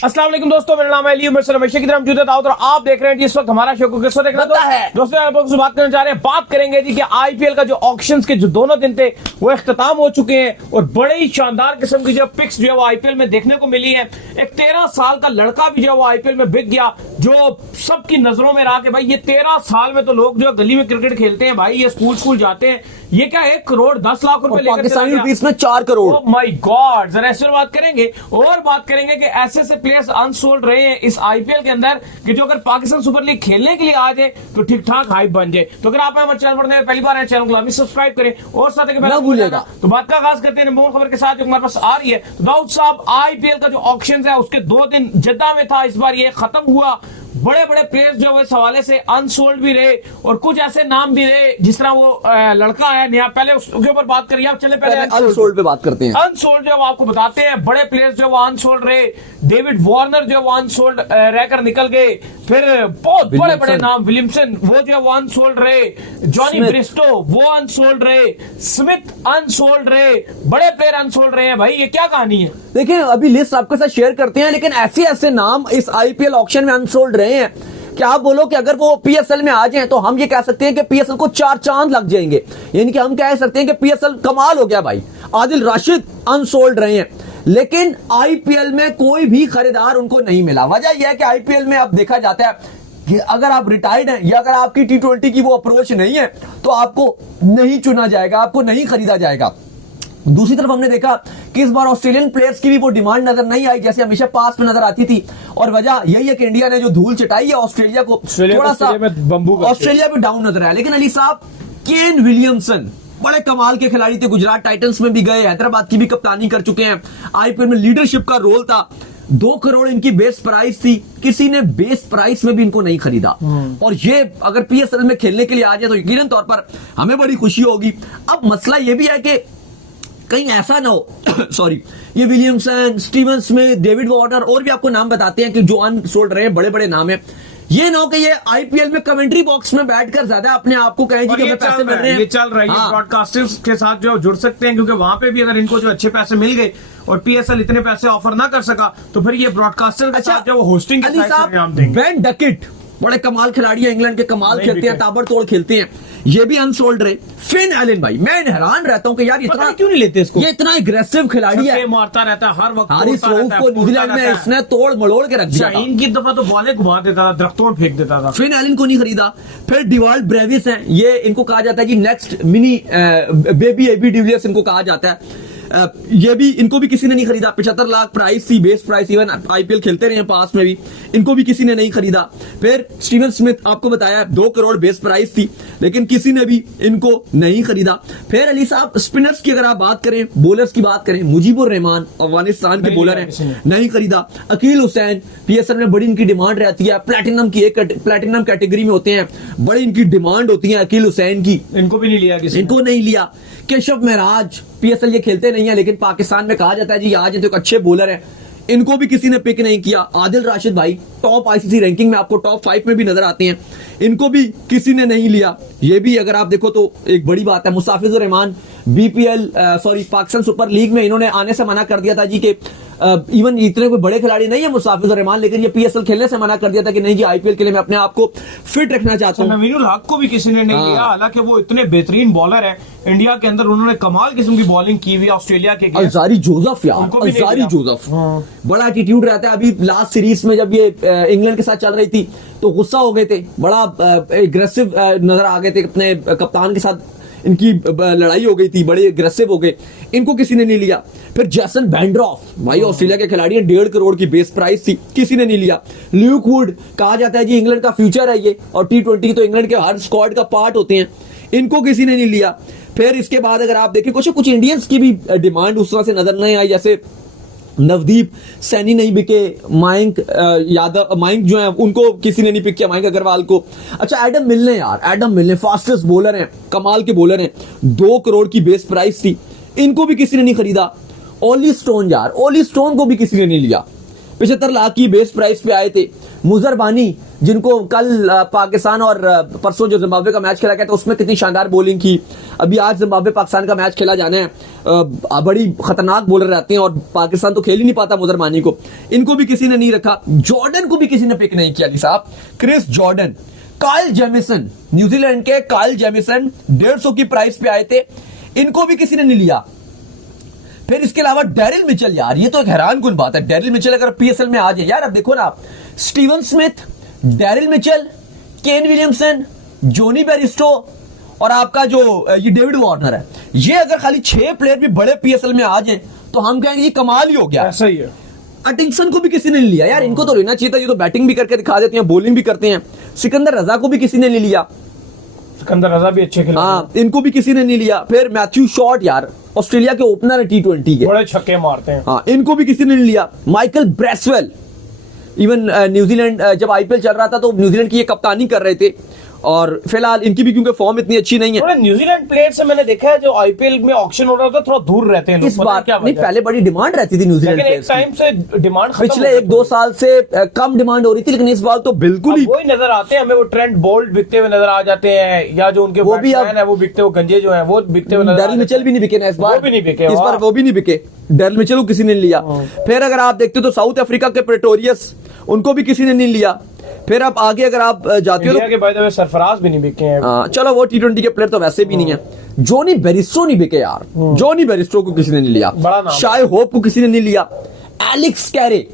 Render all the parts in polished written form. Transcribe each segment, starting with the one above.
अस्सलाम वालेकुम दोस्तों, मेरा नाम है अली उमर सलाम की तरह मौजूद है और आप देख रहे हैं जी इस वक्त हमारा शो को किस वक्त देखना है दोस्तों। आप लोगों से बात करने जा रहे हैं, बात करेंगे जी कि आईपीएल का जो ऑक्शंस के जो दोनों दिन थे वो इख्तिताम हो चुके हैं और बड़े ही शानदार किस्म की जो पिक्स जो है वो आईपीएल में देखने को मिली है। एक 13 साल का लड़का भी जो है वो आईपीएल में बिक गया, जो सबकी नजरों में रहा कि भाई ये 13 साल में तो लोग जो गली में क्रिकेट खेलते हैं, भाई ये स्कूल जाते हैं, ये क्या 1 करोड़ 10 लाख रुपए लेकर पाकिस्तानी रुपीस में 4 करोड़। ओह माय गॉड, जरा ऐसे बात करेंगे और बात करेंगे कि ऐसे प्लेयर्स अनसोल्ड रहे हैं इस आईपीएल के अंदर कि जो अगर पाकिस्तान सुपर लीग खेलने के लिए आ जाए तो ठीक ठाक हाइप बन जाए। तो अगर आप हमारे चैनल पर पहली बार है, चैनल को लाजमी सब्सक्राइब करें और साथ ही भूलिएगा। तो बात का आगाज करते हैं खबर के साथ जो हमारे पास आ रही है। दाऊद साहब, आईपीएल का जो ऑक्शन है उसके 2 दिन जद्दा में था, इस बार ये खत्म हुआ। बड़े बड़े प्लेयर्स जो है इस हवाले से अनसोल्ड भी रहे और कुछ ऐसे नाम भी रहे, जिस तरह वो लड़का है नया, पहले उसके ऊपर बात करिए। आप चले पहले अनसोल्ड पे बात करते हैं। अनसोल्ड जो आपको बताते हैं, बड़े प्लेयर्स जो वो अनसोल्ड रहे। डेविड वार्नर जो वो अनसोल्ड रहकर निकल गए। फिर बहुत बड़े बड़े नाम, विलियमसन वो जो वो अनसोल्ड रहे। जॉनी ब्रिस्टो वो अनसोल्ड रहे। स्मिथ अनसोल्ड रहे। बड़े प्लेयर अनसोल्ड रहे हैं। भाई ये क्या कहानी है? देखिए अभी लिस्ट आपके साथ शेयर करते हैं, लेकिन ऐसे ऐसे नाम इस आईपीएल ऑक्शन में अनसोल्ड रहे हैं कि आप बोलो कि अगर वो पीएसएल में आ जाएं तो हम ये कह सकते हैं कि पीएसएल को 4 चांद लग जाएंगे। यानी कि हम कह सकते हैं कि पीएसएल कमाल हो गया भाई। आदिल राशिद अनसोल्ड रहे हैं, लेकिन आईपीएल में कोई भी खरीदार उनको नहीं मिला। वजह यह है कि आईपीएल में अब देखा जाता है कि अगर आप रिटायर्ड हैं या अगर आपकी T20 की वो अप्रोच नहीं है तो आपको नहीं चुना जाएगा, आपको नहीं खरीदा जाएगा। दूसरी तरफ हमने देखा कि इस बार ऑस्ट्रेलियन प्लेयर्स की भी वो डिमांड नजर नहीं आई जैसे हमेशा पास में नजर आती थी, और वजह यही है कि इंडिया ने जो धूल चटाई है ऑस्ट्रेलिया को, थोड़ा सा ऑस्ट्रेलिया भी डाउन नजर आया। लेकिन अली साहब, केन विलियमसन बड़े कमाल के खिलाड़ी थे, गुजरात टाइटंस में भी गए, हैदराबाद की भी कप्तानी कर चुके हैं, आईपीएल में लीडरशिप का रोल था। 2 करोड़ इनकी बेस प्राइस थी, किसी ने बेस प्राइस में भी इनको नहीं खरीदा। और ये अगर पीएसएल में खेलने के लिए आ जाए तो यकीनन तौर पर हमें बड़ी खुशी होगी। अब मसला ये भी है कि कहीं ऐसा ना हो सॉरी, ये Williamson, Steven Smith, David Warner और भी आपको नाम बताते हैं कि जो अनसोल्ड रहे हैं, बड़े बड़े नाम है। ये ना हो कि ये आईपीएल में कमेंट्री बॉक्स में बैठकर ज्यादा अपने आप को कहें कि पैसे मिल रहे हैं। ये चल रहा है, ये ब्रॉडकास्टर्स के साथ जो जुड़ सकते हैं, क्योंकि वहां पे भी अगर इनको जो अच्छे पैसे मिल गए और पीएसएल इतने पैसे ऑफर ना कर सका तो फिर ये ब्रॉडकास्टर के साथ जो होस्टिंग के साथ बेन डकेट बड़े कमाल खिलाड़ी है, इंग्लैंड के कमाल खेलते हैं, ताबड़तोड़ खेलते हैं, ये भी अनसोल्ड रहे। फिन एलन भाई, मैं हैरान रहता हूं कि यार इतना क्यों नहीं लेते इसको, ये इतना एग्रेसिव खिलाड़ी है, मारता रहता है हर वक्त, हारिस रऊफ को न्यूजीलैंड में इसने तोड़ मड़ोड़ के रख दिया। इनकी दफा तो बॉलें घुमा देता था, दरख्तों में फेंक देता था। फिन एलन को नहीं खरीदा। फिर डिवाल्ड ब्रेविस है, ये इनको कहा जाता है कि next mini baby AB de Villiers इनको कहा जाता है। ये भी, इनको भी किसी ने नहीं खरीदा। 75 लाख प्राइस थी, बेस प्राइस, इवन आईपीएल खेलते रहे पास में भी, इनको भी किसी ने नहीं खरीदा। फिर स्टीवन स्मिथ आपको बताया 2 करोड़ बेस प्राइस थी, लेकिन किसी ने भी इनको नहीं खरीदा। फिर अली साहब, स्पिनर्स की अगर आप बात करें, बॉलर्स की बात करें, मुजीबुर रहमान अफगानिस्तान के बॉलर हैं, नहीं खरीदा। अकील हुसैन, पीएसएल में बड़ी इनकी डिमांड रहती है, प्लेटिनम की प्लेटिनम कैटेगरी में होते हैं, बड़ी इनकी डिमांड होती है अकील हुसैन की, इनको भी नहीं लिया किसी ने। इनको नहीं लिया। केशव महराज, पीएसएल ये खेलते नहीं है लेकिन पाकिस्तान में कहा जाता है जी आज तो एक अच्छे बॉलर हैं, इनको भी किसी ने पिक नहीं किया। आदिल राशिद भाई टॉप आईसीसी रैंकिंग में आपको टॉप 5 में भी नजर आते हैं, इनको भी किसी ने नहीं लिया। ये भी अगर आप देखो तो एक बड़ी बात है। मुस्ताफिजुर रहमान पाकिस्तान सुपर लीग में इन्होंने आने से मना कर दिया था जी कि इवन इतने कोई बड़े खिलाड़ी नहीं है मुस्ताफिजुर रहमान, लेकिन ये पीएसएल खेलने से मना कर दिया था कि नहीं जी आईपीएल के लिए मैं अपने आप को फिट रखना चाहता हूं। नवीनुल हक को भी किसी ने नहीं लिया, हालांकि वो इतने बेहतरीन बॉलर है इंडिया के अंदर, उन्होंने कमाल किस्म की बॉलिंग की हुई ऑस्ट्रेलिया के। अज़ारी जोसेफ यार, अज़ारी जोसेफ बड़ा एटीट्यूड रहता है। अभी लास्ट सीरीज में जब ये इंग्लैंड के साथ चल रही थी तो गुस्सा हो गए थे, बड़ा एग्रेसिव नजर आ गए थे, अपने कप्तान के साथ इनकी लड़ाई हो गई थी, बड़े एग्रेसिव हो गए, इनको किसी ने नहीं लिया। फिर जैसन बैंड्रॉफ भाई, ऑस्ट्रेलिया के खिलाड़ी है, 1.5 करोड़ की बेस प्राइस थी, किसी ने नहीं लिया। ल्यूक वुड, कहा जाता है जी इंग्लैंड का फ्यूचर है ये, और T20 तो इंग्लैंड के हर स्क्वाड का पार्ट होते हैं, इनको किसी ने नहीं लिया। फिर इसके बाद अगर आप देखें कुछ इंडियंस की भी डिमांड उस तरह से नजर नहीं आई, जैसे नवदीप सैनी नहीं बिके, मयंक यादव, मयंक जो है उनको किसी ने नहीं पिक किया, मयंक अग्रवाल को। अच्छा एडम मिलने, यार एडम मिलने फास्टेस्ट बॉलर हैं, कमाल के बॉलर हैं, 2 करोड़ की बेस प्राइस थी, इनको भी किसी ने नहीं खरीदा। ओली स्टोन, यार ओली स्टोन को भी किसी ने नहीं लिया, 75 लाख की बेस प्राइस पे आए थे। मुजर बानी, जिनको कल पाकिस्तान और परसों जो जिम्बाब्वे का मैच खेला गया था उसमें कितनी शानदार बॉलिंग की। अभी आज जिम्बाब्वे पाकिस्तान का मैच खेला जाना है, बड़ी खतरनाक बॉलर रहते हैं और पाकिस्तान तो खेल ही नहीं पाता मुदर मानी को, इनको भी किसी ने नहीं रखा। जॉर्डन को भी किसी ने पिक नहीं किया Ali sahab, Chris Jordan, Kyle Jamieson, New Zealand के काइल जेमिसन 150 की प्राइस पे आए थे, इनको भी किसी ने नहीं लिया। फिर इसके अलावा डेरिल मिचेल, यार ये तो एक हैरान कुन बात है, डेरिल मिचेल अगर पीएसएल में आ जाए, यार अब देखो ना आप, Steven Smith, Daryl Mitchell, Kane Williamson, Jonny Bairstow और आपका जो ये डेविड वार्नर है, ये अगर खाली 6 प्लेयर भी बड़े पीएसएल में आ जाए तो हम कहेंगे ये कमाल ही हो गया। ऐसा ही है। अटिंगसन को भी किसी ने नहीं लिया, यार इनको तो लेना चाहिए था, ये तो बैटिंग भी करके दिखा देते हैं, बॉलिंग भी करते हैं। सिकंदर रजा को भी किसी ने नहीं लिया, सिकंदर रजा भी अच्छे खिलाड़ी, हाँ इनको भी किसी ने नहीं लिया। फिर मैथ्यू शॉट, यार ऑस्ट्रेलिया के ओपनर है T20 के, बड़े छक्के मारते हैं, हाँ इनको भी किसी ने नहीं लिया। माइकल ब्रेसवेल, इवन न्यूजीलैंड जब आईपीएल चल रहा था तो न्यूजीलैंड की ये कप्तानी कर रहे थे, और फिलहाल इनकी भी क्योंकि फॉर्म इतनी अच्छी नहीं है। थोड़ा न्यूजीलैंड प्लेयर से मैंने देखा है जो आईपीएल में ऑक्शन हो रहा होता है थोड़ा दूर रहते हैं, इस बार क्या नहीं, पहले बड़ी डिमांड रहती थी न्यूजीलैंड लेकिन एक प्लेयर्स टाइम से डिमांड की, पिछले 1-2 साल से कम डिमांड हो रही थी, लेकिन इस बार तो बिल्कुल ही वही नजर आते हैं हमें, वो ट्रेंट बोल्ट बिकते हुए नजर आ जाते हैं, या जो उनके वो भी बैट्समैन है वो बिकते हुए, गंजे जो है वो बिकते हुए नजर डेरिल मिचेल भी नहीं बिके ना इस बार, वो भी नहीं बिके, इस बार वो भी नहीं बिके, डेरिल मिचेल को किसी ने नहीं लिया। फिर अगर आप देखते हो तो साउथ अफ्रीका के प्रेटोरियस, उनको भी किसी ने नहीं लिया। फिर आप आगे अगर आप जाते हो के बाय द वे सरफराज भी नहीं बिके हैं, चलो वो T20 के प्लेयर तो वैसे भी नहीं है। जोनी बेरिस्टो नहीं बिके यार, जोनी बेरिस्टो को किसी ने नहीं लिया, बड़ा नाम, शाय होप को किसी ने नहीं लिया, एलेक्स कैरे,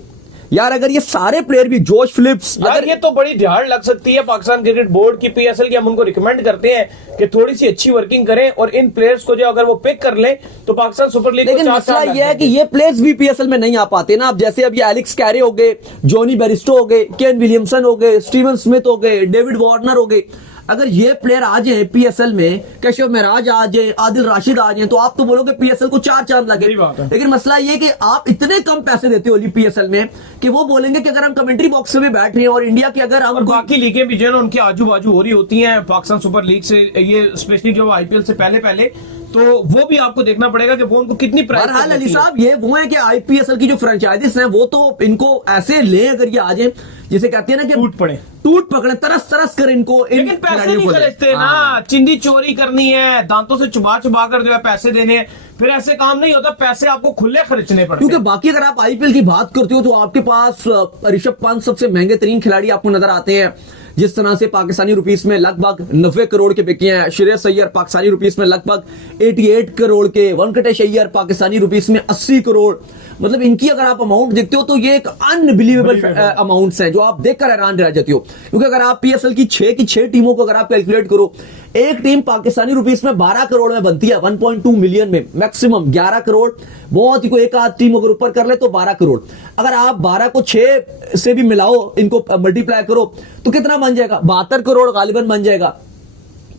यार अगर ये सारे प्लेयर भी, जोश फिलिप्स, अगर ये तो बड़ी ध्यान लग सकती है पाकिस्तान क्रिकेट बोर्ड की, पीएसएल की, हम उनको रिकमेंड करते हैं कि थोड़ी सी अच्छी वर्किंग करें और इन प्लेयर्स को जो अगर वो पिक कर लें तो पाकिस्तान सुपर लीग, लेकिन मसला ये है कि ये प्लेयर्स भी पीएसएल में नहीं आ पाते ना। अब जैसे अभी एलेक्स कैरे हो गए, जोनी बेरिस्टो हो गए, केन विलियमसन हो गए, स्टीवन स्मिथ हो गए, डेविड वार्नर हो गए, अगर ये प्लेयर आ जाए पीएसएल में, कैशव महराज आ जाए, आदिल राशिद आ जाए, तो आप तो बोलोगे पीएसएल को 4 चांद लगे। लेकिन मसला ये कि आप इतने कम पैसे देते हो पीएसएल में कि वो बोलेंगे कि अगर हम कमेंट्री बॉक्स में बैठ रहे हैं और इंडिया की अगर हम बाकी लीगें भी जो है उनकी आजू बाजू हो रही होती हैं पाकिस्तान सुपर लीग से, ये स्पेशली जो आईपीएल से पहले तो वो भी आपको देखना पड़ेगा कि वो उनको कितनी प्राइस। बहरहाल अली साहब ये वो है कि आईपीएसएल की जो फ्रेंचाइजीज हैं वो तो इनको ऐसे ले, अगर ये आ जाए जिसे कहते हैं ना कि टूट पकड़े, तरस कर इनको, लेकिन पैसे नहीं खरीदते ना, चिंदी चोरी करनी है, दांतों से चुबा कर जो है पैसे देने, फिर ऐसे काम नहीं होता, पैसे आपको खुले खर्चने पड़ते। क्योंकि बाकी अगर आप आईपीएल की बात करते हो तो आपके पास ऋषभ पंत सबसे महंगे तरीन खिलाड़ी आपको नजर आते हैं, जिस तरह से पाकिस्तानी रुपीस में लगभग 90 करोड़ के बिके हैं। श्रेयस अय्यर पाकिस्तानी रुपीस में लगभग 88 करोड़ के, वेंकटेश अय्यर पाकिस्तानी रुपीस में 80 करोड़, मतलब इनकी अगर आप अमाउंट देखते हो तो ये एक अनबिलीवेबल अमाउंट्स हैं जो आप देखकर हैरान रह जाते हो। क्योंकि अगर आप पीएसएल की 6 टीमों को अगर आप कैलकुलेट करो, एक टीम पाकिस्तानी रुपीस में 12 करोड़ में बनती है, 1.2 मिलियन में, मैक्सिमम 11 करोड़, बहुत ही कोई एक आध टीम अगर ऊपर कर ले तो 12 करोड़। अगर आप 12 को 6 से भी मिलाओ, इनको मल्टीप्लाई करो तो कितना बन जाएगा, 72 करोड़ गालिबन बन जाएगा।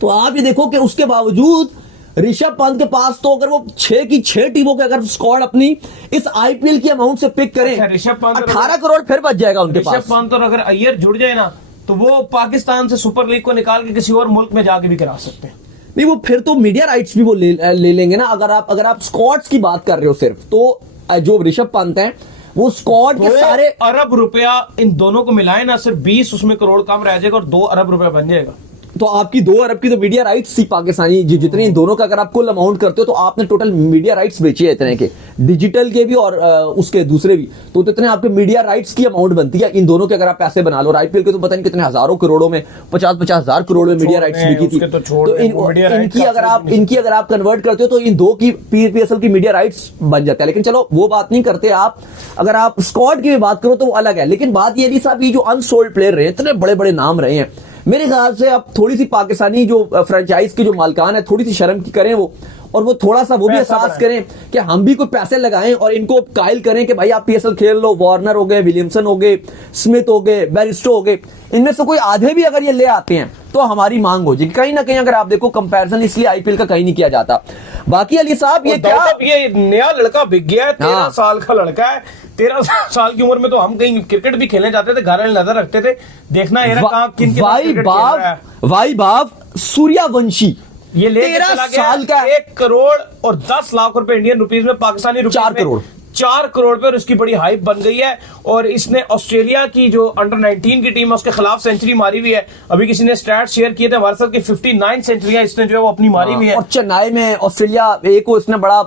तो आप ये देखो कि उसके बावजूद ऋषभ पंत के पास तो अगर वो 6 टीमों के अगर स्क्वाड अपनी इस आईपीएल की अमाउंट से पिक करें, ऋषभ पंत 18 करोड़ फिर बच जाएगा उनके पास। ऋषभ पंत और अगर अय्यर जुड़ जाए ना तो वो पाकिस्तान से सुपर लीग को निकाल के किसी और मुल्क में जाके भी करा सकते हैं। नहीं, वो फिर तो मीडिया राइट्स भी वो ले लेंगे ना। अगर आप स्क्वाड्स की बात कर रहे हो सिर्फ, तो जो ऋषभ पंत है वो स्क्वाड के सारे अरब रुपया इन दोनों को मिलाए ना, सिर्फ 20 उसमें करोड़ कम रह जाएगा और 2 अरब रुपया बन जाएगा। तो आपकी 2 अरब की तो मीडिया राइट्स थी पाकिस्तानी, जितने इन दोनों का अगर आप कुल अमाउंट करते हो तो आपने टोटल मीडिया राइट्स बेचे हैं इतने के, डिजिटल के भी और उसके दूसरे भी, तो इतने आपके मीडिया राइट्स की अमाउंट बनती है इन दोनों के अगर आप पैसे बना लो। और आईपीएल के तो पता नहीं कितने हजारों करोड़ों में, 50 हजार करोड़ में मीडिया राइट्स बिकी थी। तो इनकी अगर आप कन्वर्ट करते हो तो इन 2 की पीएसएल की मीडिया राइट्स बन जाता है। लेकिन चलो वो बात नहीं करते आप, अगर आप स्क्वाड की भी बात करो तो वो अलग है। लेकिन बात ये भी साहब, ये जो अनसोल्ड प्लेयर रहे, इतने बड़े बड़े नाम रहे हैं, मेरे ख्याल से अब थोड़ी सी पाकिस्तानी जो फ्रेंचाइज के जो मालकान है थोड़ी सी शर्म की करें वो, और वो थोड़ा सा वो भी एहसास करें कि हम भी कोई पैसे लगाएं और इनको कायल करें कि भाई आप पीएसएल खेल लो। वार्नर हो गए, विलियमसन हो गए, स्मिथ हो गए, बेरिस्टो हो गए, इनमें से कोई आधे भी अगर ये ले आते हैं तो हमारी मांग हो जाएगी। कहीं ना कहीं अगर आप देखो कंपैरिजन इसलिए आईपीएल का कहीं नहीं किया जाता। बाकी अली साहब ये क्या, ये नया लड़का बिक गया है, 13 साल का लड़का है, 13 साल की उम्र में तो हम कहीं क्रिकेट भी खेलने जाते थे, घर नजर रखते थे, देखना वाई बाव सूर्यवंशी, ये 13 साल का, 1 करोड़ और 10 लाख रुपए इंडियन रुपीस में, पाकिस्तानी रुपए 4 करोड़ 4 करोड़ पे और इसकी बड़ी हाइप बन गई है। और इसने ऑस्ट्रेलिया की जो अंडर 19 की टीम है उसके खिलाफ सेंचुरी मारी हुई है। अभी किसी ने स्टैट शेयर किए थे हमारे साथ कि 59 सेंचुरियां इसने जो है वो अपनी मारी हुई है। और चेन्नई में ऑस्ट्रेलिया ए को इसने बड़ा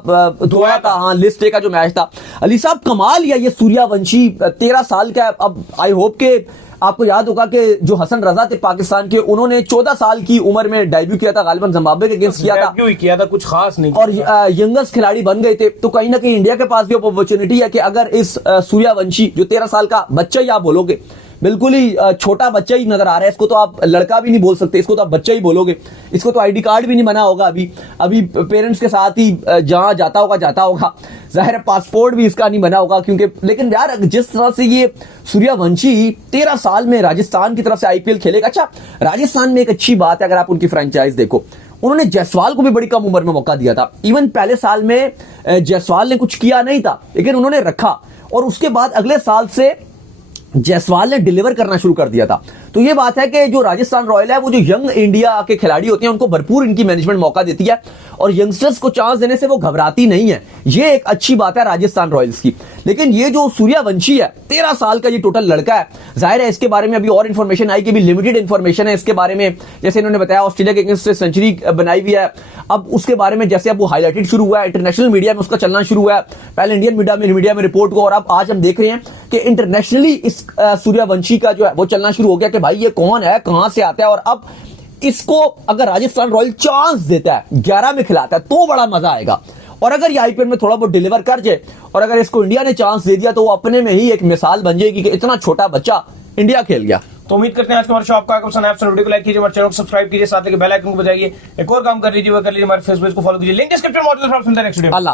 धोया था। हाँ, लिस्ट ए का जो मैच था। अली साहब कमाल या ये सूर्यवंशी 13 साल का है। अब आई होप के आपको याद होगा कि जो हसन रजा थे पाकिस्तान के, उन्होंने 14 साल की उम्र में डेब्यू किया था, गालिबन जिम्बाब्वे के अगेंस्ट किया था, कुछ खास नहीं और यंगेस्ट खिलाड़ी बन गए थे। तो कहीं ना कहीं इंडिया के पास भी अपॉर्चुनिटी है कि अगर इस सूर्यवंशी जो 13 साल का बच्चा ही आप बोलोगे, बिल्कुल ही छोटा बच्चा ही नजर आ रहा है, इसको तो आप लड़का भी नहीं बोल सकते, इसको तो आप बच्चा ही बोलोगे। इसको तो आईडी कार्ड भी नहीं बना होगा अभी पेरेंट्स के साथ ही जहां जाता होगा। जाहिर है पासपोर्ट भी इसका नहीं बना होगा क्योंकि, लेकिन यार जिस तरह से ये सूर्यवंशी 13 साल में राजस्थान की तरफ से आईपीएल खेलेगा। अच्छा, राजस्थान में एक अच्छी बात है, अगर आप उनकी फ्रेंचाइज देखो, उन्होंने जायसवाल को भी बड़ी कम उम्र में मौका दिया था। इवन पहले साल में जायसवाल ने कुछ किया नहीं था, लेकिन उन्होंने रखा और उसके बाद अगले साल से जायसवाल ने डिलीवर करना शुरू कर दिया था। तो ये बात है कि जो राजस्थान रॉयल है वो जो यंग इंडिया के खिलाड़ी होते हैं उनको भरपूर इनकी मैनेजमेंट मौका देती है और यंगस्टर्स को चांस देने से वो घबराती नहीं है। ये एक अच्छी बात है राजस्थान रॉयल्स की। लेकिन ये जो सूर्यवंशी है 13 साल का ये टोटल लड़का है, जाहिर है इसके बारे में अभी और इन्फॉर्मेशन आई कि भी लिमिटेड इन्फॉर्मेशन है इसके बारे में। जैसे इन्होंने बताया ऑस्ट्रेलिया के अगेंस्ट सेंचुरी बनाई हुई है। अब उसके बारे में जैसे अब वो हाईलाइटेड शुरू हुआ है, इंटरनेशनल मीडिया में उसका चलना शुरू हुआ है, पहले इंडियन मीडिया में रिपोर्ट को, और अब आज हम देख रहे हैं कि इंटरनेशनली इस सूर्यवंशी का जो है वो चलना शुरू हो गया कि भाई ये कौन है, कहां से आता है। और अब इसको अगर राजस्थान रॉयल चांस देता है, 11 में खिलाता है, तो बड़ा मजा आएगा। और अगर ये आईपीएल में थोड़ा बहुत डिलीवर कर जाए और अगर इसको इंडिया ने चांस दे दिया तो वो अपने में ही एक मिसाल बन जाएगी कि इतना छोटा बच्चा इंडिया खेल गया। तो उम्मीद करते हैं आज का हमारा शो आपको आएगा पसंद। आप वीडियो को लाइक कीजिए, हमारे चैनल को सब्सक्राइब कीजिए, साथ ही बेल आइकन को बजाइए। एक और काम कर लीजिए, वो कर लीजिए, हमारे फेसबुक को फॉलो कीजिए, लिंक डिस्क्रिप्शन में मौजूद है। Next video.